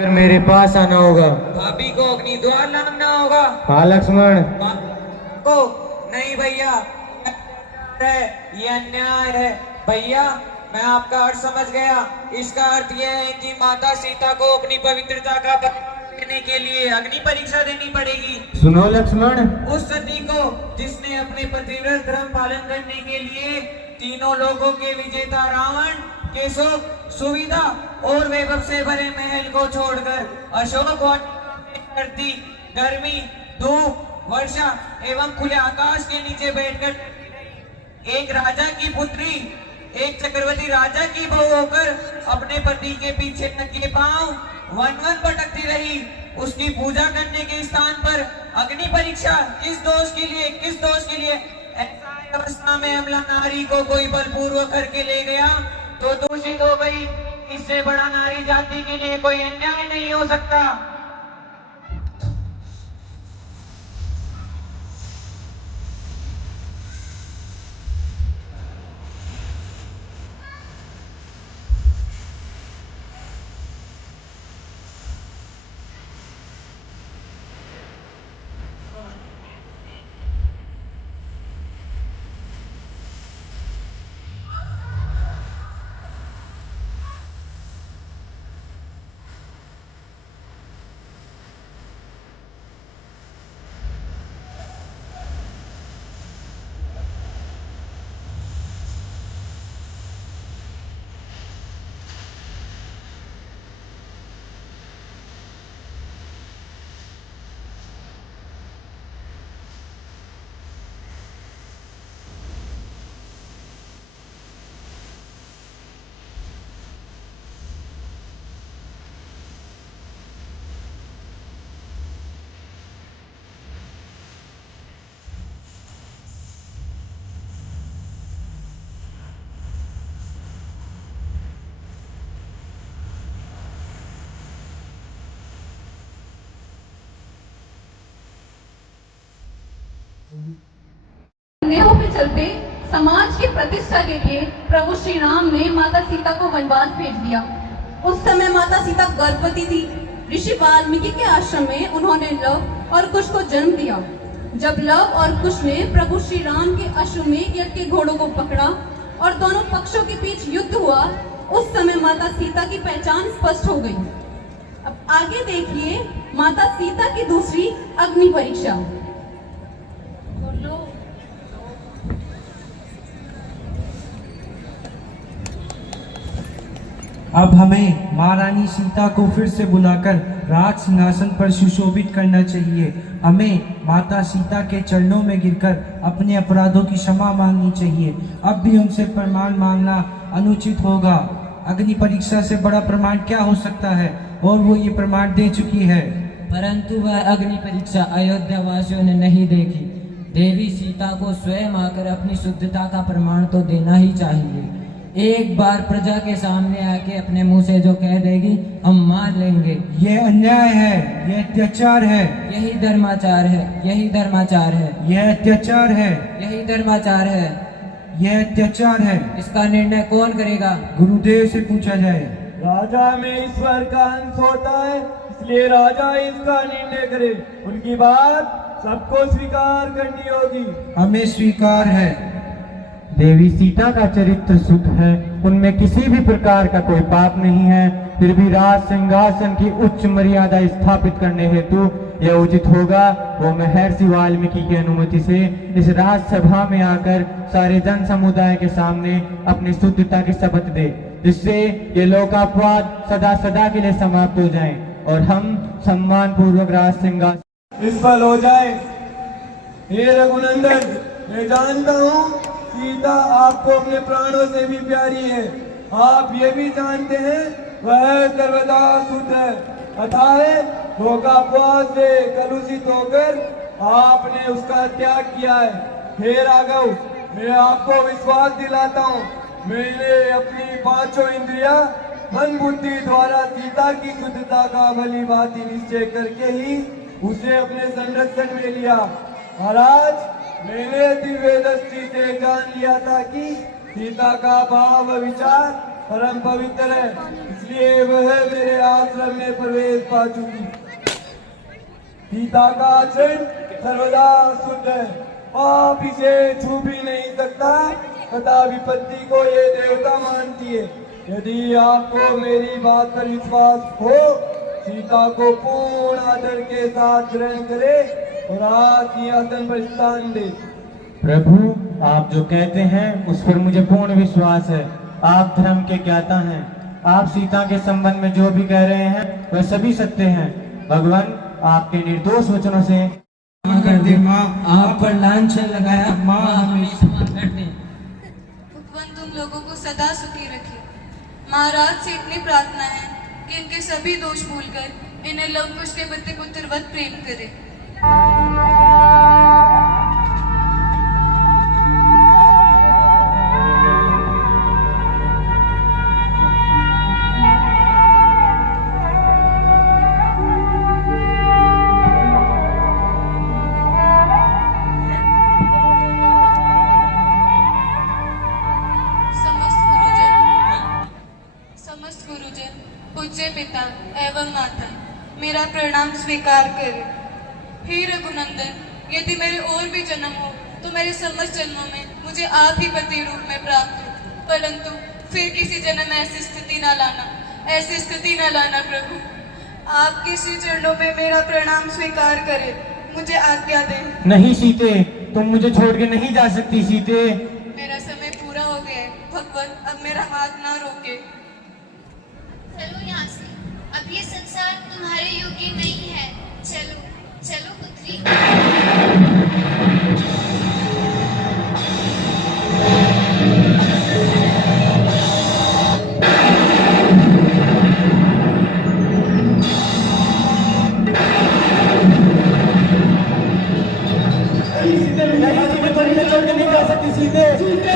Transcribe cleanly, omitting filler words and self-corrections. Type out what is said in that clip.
फिर मेरे पास आना होगा। भाभी को अग्नि द्वार लाना होगा। हाँ लक्ष्मण। को नहीं भैया, है ये अन्याय है। भैया मैं आपका अर्थ समझ गया। इसका अर्थ यह है कि माता सीता को अपनी पवित्रता का देने के लिए अग्नि परीक्षा देनी पड़ेगी। सुनो लक्ष्मण, उस सती को जिसने अपने पतिव्रत धर्म पालन करने के लिए तीनों लोगों के विजेता रावण के सुख सुविधा और वैभव से भरे महल को छोड़कर अशोक धरती गर्मी धूप वर्षा एवं खुले आकाश के नीचे बैठकर एक राजा की पुत्री एक चक्रवर्ती राजा की बहू होकर अपने पति के पीछे नंगे पांव वन वन भटकती रही। उसकी पूजा करने के स्थान पर अग्नि परीक्षा किस दोष के लिए, किस दोष के लिए? ऐसा अवस्था में अमला नारी को कोई बलपूर्वक करके ले गया तो दूषित हो गई। इससे बड़ा नारी जाति के लिए कोई अन्याय नहीं हो सकता। नियमों के चलते समाज की प्रतिष्ठा के लिए प्रभु श्री राम ने माता सीता को वनवास भेज दिया। उस समय माता सीता गर्भवती थी। ऋषि वाल्मीकि के आश्रम में उन्होंने लव और कुश को जन्म दिया। जब लव और कुश ने प्रभु श्री राम के अश्वमेध यज्ञ के घोड़ों को पकड़ा और दोनों पक्षों के बीच युद्ध हुआ, उस समय माता सीता की पहचान स्पष्ट हो गई। अब आगे देखिए माता सीता की दूसरी अग्नि परीक्षा। अब हमें महारानी सीता को फिर से बुलाकर राज सिंहासन पर सुशोभित करना चाहिए। हमें माता सीता के चरणों में गिरकर अपने अपराधों की क्षमा मांगनी चाहिए। अब भी उनसे प्रमाण मांगना अनुचित होगा। अग्नि परीक्षा से बड़ा प्रमाण क्या हो सकता है, और वो ये प्रमाण दे चुकी है। परंतु वह अग्नि परीक्षा अयोध्या वासियों ने नहीं देखी। देवी सीता को स्वयं आकर अपनी शुद्धता का प्रमाण तो देना ही चाहिए। एक बार प्रजा के सामने आके अपने मुंह से जो कह देगी हम मान लेंगे। ये अन्याय है, ये अत्याचार है। यही धर्माचार है, यही धर्माचार है। यह अत्याचार है, यही धर्माचार है। यह अत्याचार है। इसका निर्णय कौन करेगा? गुरुदेव से पूछा जाए। राजा में ईश्वर का अंश होता है, इसलिए राजा इसका निर्णय करे। उनकी बात सबको स्वीकार करनी होगी। हमें स्वीकार है। देवी सीता का चरित्र शुद्ध है, उनमें किसी भी प्रकार का कोई पाप नहीं है। फिर भी राज सिंहासन की उच्च मर्यादा स्थापित करने हेतु यह उचित होगा वो महर्षि वाल्मीकि की अनुमति से इस राजसभा में आकर सारे जन समुदाय के सामने अपनी शुद्धता की शपथ दे, जिससे ये लोकापवाद सदा सदा के लिए समाप्त हो जाएं और हम सम्मान पूर्वक राज सिंहासन निष्फल हो जाए। हे रघुनंदन, मैं जानता हूँ सीता आपको अपने प्राणों से भी प्यारी है। आप ये भी जानते हैं वह सर्वदा शुद्ध है, अतः लोकापवाद से कलुषित होकर आपने उसका त्याग किया है। हे राघव, मैं आपको विश्वास दिलाता हूँ, मैंने अपनी पांचों इंद्रिया मन बुद्धि द्वारा सीता की शुद्धता का भली भांति निश्चय करके ही उसे अपने संरक्षण में लिया। महाराज, मैंने दिव्य दृष्टि से जान लिया था कि सीता का भाव विचार परम पवित्र है, इसलिए वह मेरे आश्रम में प्रवेश पा चुकी। सीता का आचरण सर्वदा शुद्ध है, पाप इसे छू भी नहीं सकता तथा विपत्ति को ये देवता मानती है। यदि आपको मेरी बात पर विश्वास हो, सीता को पूर्ण आदर के साथ ग्रहण करे और आज सिंहासन पर स्थान दे। प्रभु, आप जो कहते हैं उस पर मुझे पूर्ण विश्वास है। आप धर्म के ज्ञाता हैं। आप सीता के संबंध में जो भी कह रहे हैं वह सभी सत्य हैं। भगवान, आपके निर्दोष वचनों से क्षमा कर दे माँ, आप पर लांछन लगाया माँ, हमें क्षमा कर दे। भगवान तुम लोगों को सदा सुखी रखे। महाराज से इतनी प्रार्थना है कि इनके सभी दोष भूलकर इन्हें लव कुश के प्रति पुत्रवत प्रेम करे। समस्त गुरुजन, पूज्य पिता एवं माता, मेरा प्रणाम स्वीकार करें। हे रघुनंदन, यदि मेरे और भी जन्म हो तो मेरे समस्त जन्मों में मुझे आप ही पति रूप में प्राप्त हो, परंतु फिर किसी जन्म में ऐसी स्थिति न लाना प्रभु। आपके श्री चरणों में मेरा प्रणाम स्वीकार करें, मुझे आज्ञा दें। नहीं सीते, तुम मुझे छोड़ के नहीं जा सकती सीते। मेरा समय पूरा हो गया है भगवान, अब मेरा हाथ ना रोके। चलो यहाँ से, अब ये संसार तुम्हारे योग्य नहीं है। चलो चलो पुत्री। सीते, नहीं, सीते, तुम मुझे छोड़ के नहीं जा सकती सीते। सीते